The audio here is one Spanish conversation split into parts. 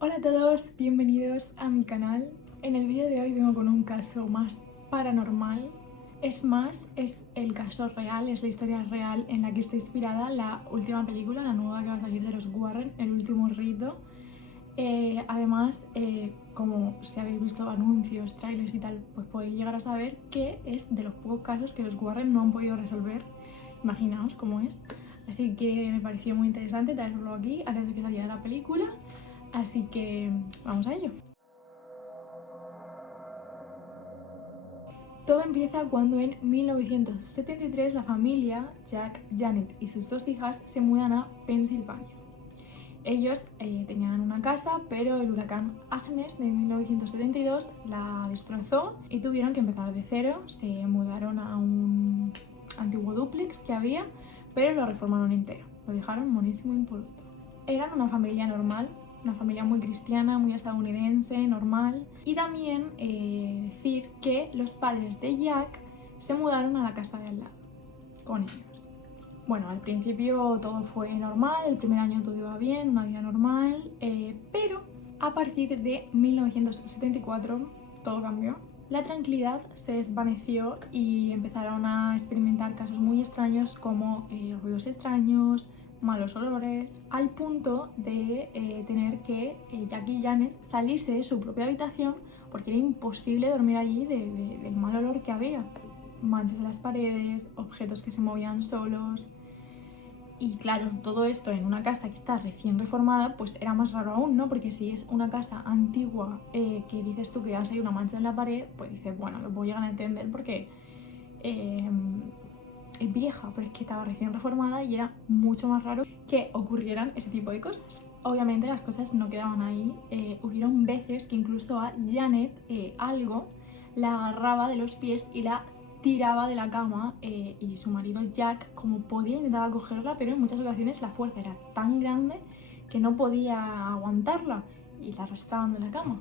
Hola a todos, bienvenidos a mi canal. En el vídeo de hoy vengo con un caso más paranormal. Es más, es el caso real, es la historia real en la que está inspirada la última película, la nueva que va a salir de los Warren, El último rito. Además, como si habéis visto anuncios, trailers y tal, pues podéis llegar a saber que es de los pocos casos que los Warren no han podido resolver. Imaginaos cómo es. Así que me pareció muy interesante traerlo aquí antes de que saliera la película. Así que vamos a ello. Todo empieza cuando en 1973 la familia, Jack, Janet y sus dos hijas se mudan a Pensilvania. Ellos tenían una casa, pero el huracán Agnes de 1972 la destrozó y tuvieron que empezar de cero. Se mudaron a un antiguo dúplex que había, pero lo reformaron entero. Lo dejaron monísimo impoluto. Eran una familia normal, una familia muy cristiana, muy estadounidense, normal. Y también decir que los padres de Jack se mudaron a la casa de al lado con ellos. Bueno, al principio todo fue normal, el primer año todo iba bien, una vida normal, pero a partir de 1974 todo cambió. La tranquilidad se desvaneció y empezaron a experimentar casos muy extraños como ruidos extraños, malos olores, al punto de tener que Jack y Janet salirse de su propia habitación porque era imposible dormir allí del mal olor que había. Manchas en las paredes, objetos que se movían solos. Y claro, todo esto en una casa que está recién reformada, pues era más raro aún, ¿no? Porque si es una casa antigua que dices tú que ya hay una mancha en la pared, pues dices, bueno, lo voy a llegar a entender porque es vieja, pero es que estaba recién reformada y era mucho más raro que ocurrieran ese tipo de cosas. Obviamente las cosas no quedaban ahí, hubieron veces que incluso a Janet algo la agarraba de los pies y la tiraba de la cama y su marido Jack, como podía, intentaba cogerla, pero en muchas ocasiones la fuerza era tan grande que no podía aguantarla y la arrastraban de la cama.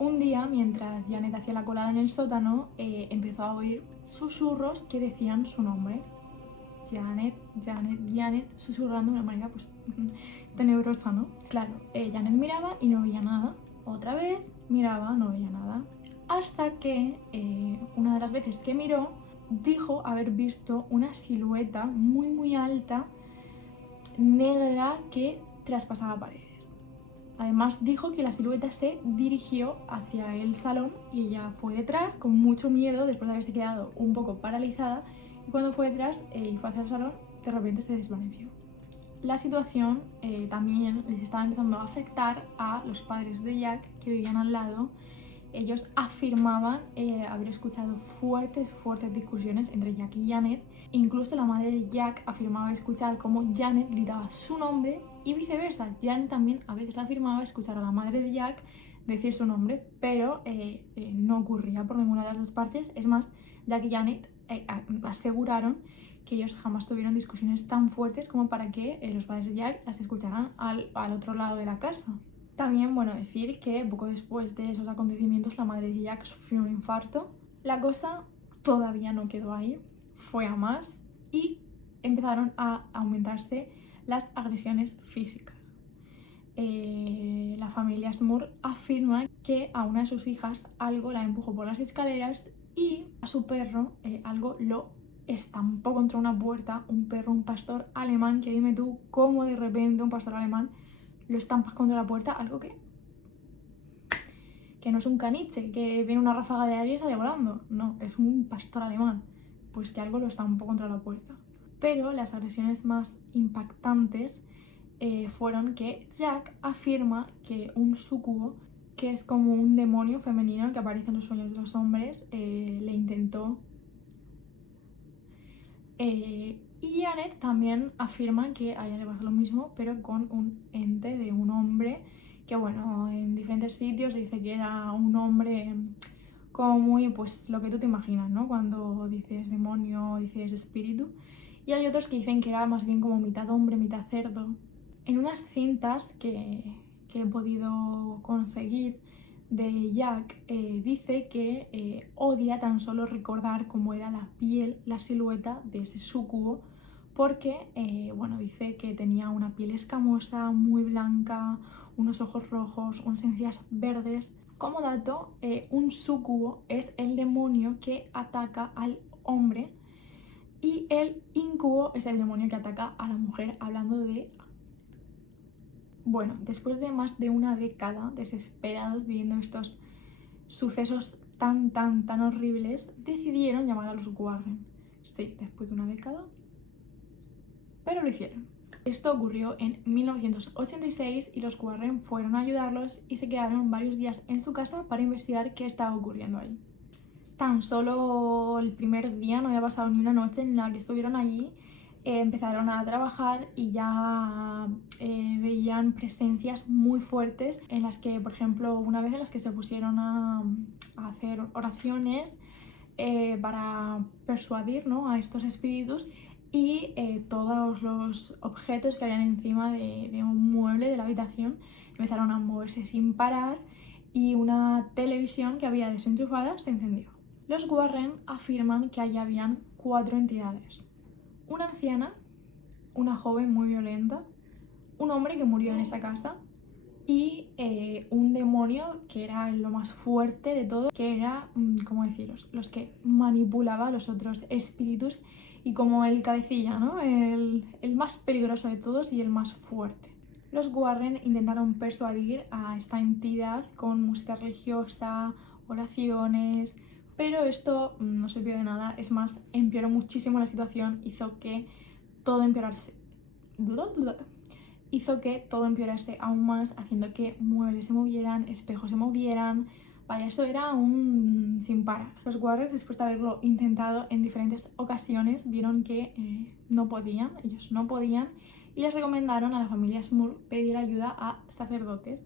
Un día, mientras Janet hacía la colada en el sótano, empezó a oír susurros que decían su nombre. Janet, Janet, Janet, susurrando de una manera pues tenebrosa, ¿no? Claro, Janet miraba y no veía nada. Otra vez miraba, no veía nada. Hasta que una de las veces que miró, dijo haber visto una silueta muy alta, negra, que traspasaba paredes. Además dijo que la silueta se dirigió hacia el salón y ella fue detrás con mucho miedo después de haberse quedado un poco paralizada, y cuando fue detrás y fue hacia el salón, de repente se desvaneció. La situación también les estaba empezando a afectar a los padres de Jack que vivían al lado. Ellos afirmaban haber escuchado fuertes discusiones entre Jack y Janet. Incluso la madre de Jack afirmaba escuchar cómo Janet gritaba su nombre y viceversa. Janet también a veces afirmaba escuchar a la madre de Jack decir su nombre, pero no ocurría por ninguna de las dos partes. Es más, Jack y Janet aseguraron que ellos jamás tuvieron discusiones tan fuertes como para que los padres de Jack las escucharan al otro lado de la casa. También, bueno, decir que poco después de esos acontecimientos la madre de Jack sufrió un infarto. La cosa todavía no quedó ahí, fue a más y empezaron a aumentarse las agresiones físicas. La familia Smurr afirma que a una de sus hijas algo la empujó por las escaleras y a su perro algo lo estampó contra una puerta. Un perro, un pastor alemán, que dime tú cómo de repente un pastor alemán lo estampas contra la puerta, algo que no es un caniche, que viene una ráfaga de aire y sale volando, no, es un pastor alemán, pues que algo lo estampó contra la puerta. Pero las agresiones más impactantes fueron que Jack afirma que un súcubo, que es como un demonio femenino que aparece en los sueños de los hombres, le intentó. Y Janet también afirma que a ella le pasa lo mismo, pero con un ente de un hombre que, bueno, en diferentes sitios dice que era un hombre como muy, pues lo que tú te imaginas, ¿no? Cuando dices demonio, dices espíritu. Y hay otros que dicen que era más bien como mitad hombre, mitad cerdo. En unas cintas que he podido conseguir de Jack, dice que odia tan solo recordar cómo era la piel, la silueta de ese súcubo, porque, bueno, dice que tenía una piel escamosa, muy blanca, unos ojos rojos, unas encías verdes. Como dato, un súcubo es el demonio que ataca al hombre y el íncubo es el demonio que ataca a la mujer, hablando de... Bueno, después de más de una década desesperados viviendo estos sucesos tan horribles, decidieron llamar a los Warren. Sí, después de una década, pero lo hicieron. Esto ocurrió en 1986 y los Warren fueron a ayudarlos y se quedaron varios días en su casa para investigar qué estaba ocurriendo ahí. Tan solo el primer día, no había pasado ni una noche en la que estuvieron allí, empezaron a trabajar y ya veían presencias muy fuertes en las que, por ejemplo, una vez en las que se pusieron a hacer oraciones para persuadir, ¿no?, a estos espíritus, y todos los objetos que habían encima de un mueble de la habitación empezaron a moverse sin parar y una televisión que había desenchufada se encendió. Los Warren afirman que allí habían 4 entidades: una anciana, una joven muy violenta, un hombre que murió en esa casa y un demonio que era lo más fuerte de todo, que era, ¿cómo deciros?, los que manipulaba a los otros espíritus y como el cabecilla, ¿no?, el más peligroso de todos y el más fuerte. Los Warren intentaron persuadir a esta entidad con música religiosa, oraciones, pero esto no sirvió de nada. Es más, empeoró muchísimo la situación, hizo que todo empeorase aún más, haciendo que muebles se movieran, espejos se movieran. Vaya, eso era un sin parar. Los Warren, después de haberlo intentado en diferentes ocasiones, vieron que ellos no podían, y les recomendaron a la familia Smurl pedir ayuda a sacerdotes,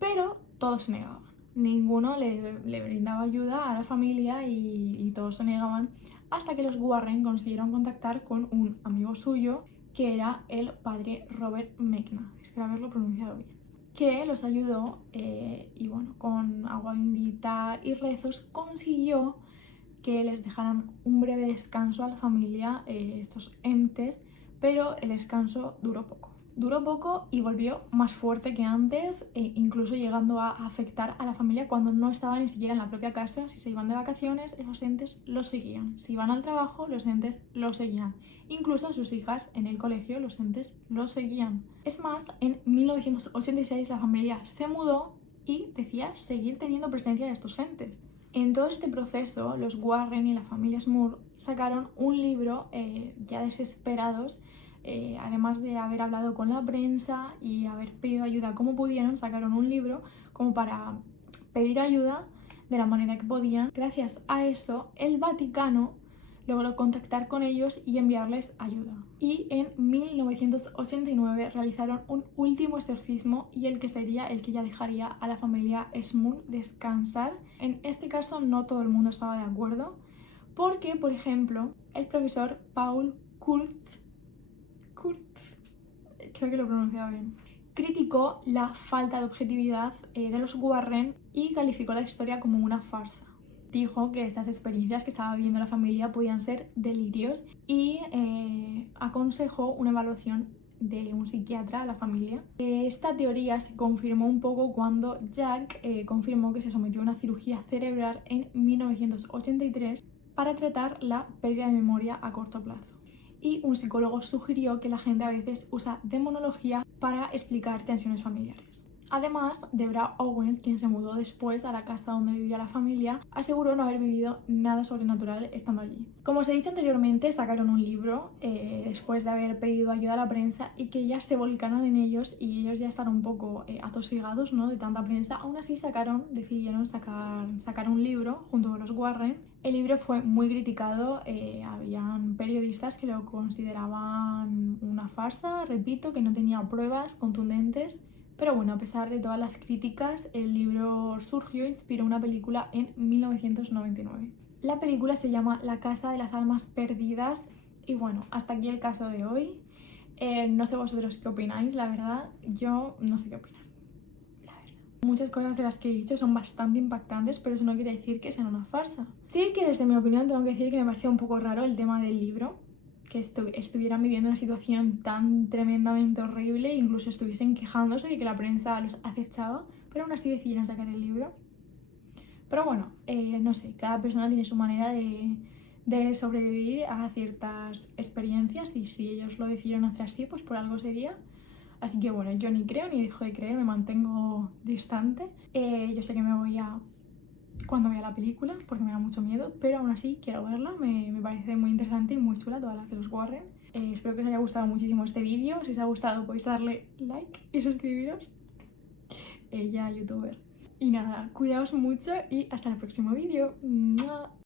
pero todos se negaban. Ninguno le brindaba ayuda a la familia y todos se negaban, hasta que los Warren consiguieron contactar con un amigo suyo, que era el padre Robert Mechna, espero haberlo pronunciado bien, que los ayudó y bueno, con agua bendita y rezos consiguió que les dejaran un breve descanso a la familia, estos entes, pero el descanso duró poco y volvió más fuerte que antes, incluso llegando a afectar a la familia cuando no estaba ni siquiera en la propia casa. Si se iban de vacaciones, los entes los seguían. Si iban al trabajo, los entes los seguían. Incluso a sus hijas en el colegio, los entes los seguían. Es más, en 1986 la familia se mudó y decía seguir teniendo presencia de estos entes. En todo este proceso, los Warren y la familia Smurl sacaron un libro, ya desesperados. Además de haber hablado con la prensa y haber pedido ayuda como pudieron, sacaron un libro como para pedir ayuda de la manera que podían. Gracias a eso, el Vaticano logró contactar con ellos y enviarles ayuda. Y en 1989 realizaron un último exorcismo, y el que sería el que ya dejaría a la familia Smurl descansar. En este caso no todo el mundo estaba de acuerdo, porque, por ejemplo, el profesor Paul Kurtz, creo que lo he pronunciado bien, criticó la falta de objetividad de los Warren y calificó la historia como una farsa. Dijo que estas experiencias que estaba viviendo la familia podían ser delirios y aconsejó una evaluación de un psiquiatra a la familia. Esta teoría se confirmó un poco cuando Jack confirmó que se sometió a una cirugía cerebral en 1983 para tratar la pérdida de memoria a corto plazo. Y un psicólogo sugirió que la gente a veces usa demonología para explicar tensiones familiares. Además, Deborah Owens, quien se mudó después a la casa donde vivía la familia, aseguró no haber vivido nada sobrenatural estando allí. Como os he dicho anteriormente, sacaron un libro después de haber pedido ayuda a la prensa, y que ya se volcaron en ellos y ellos ya estaban un poco atosigados, ¿no?, de tanta prensa. Aún así decidieron sacar un libro junto con los Warren. El libro fue muy criticado, habían periodistas que lo consideraban una farsa, repito, que no tenía pruebas contundentes. Pero bueno, a pesar de todas las críticas, el libro surgió e inspiró una película en 1999. La película se llama La Casa de las Almas Perdidas. Y bueno, hasta aquí el caso de hoy. No sé vosotros qué opináis, la verdad, yo no sé qué opinar. Muchas cosas de las que he dicho son bastante impactantes, pero eso no quiere decir que sean una farsa. Sí que desde mi opinión tengo que decir que me pareció un poco raro el tema del libro, que estuvieran viviendo una situación tan tremendamente horrible, incluso estuviesen quejándose de que la prensa los acechaba, pero aún así decidieron sacar el libro. Pero bueno, no sé, cada persona tiene su manera de sobrevivir a ciertas experiencias y si ellos lo decidieron hacer así, pues por algo sería. Así que bueno, yo ni creo ni dejo de creer, me mantengo distante. Yo sé que me voy a... cuando vea la película, porque me da mucho miedo, pero aún así quiero verla, me parece muy interesante y muy chula todas las de los Warren. Espero que os haya gustado muchísimo este vídeo, si os ha gustado podéis darle like y suscribiros. Ya youtuber. Y nada, cuidaos mucho y hasta el próximo vídeo. ¡Mua!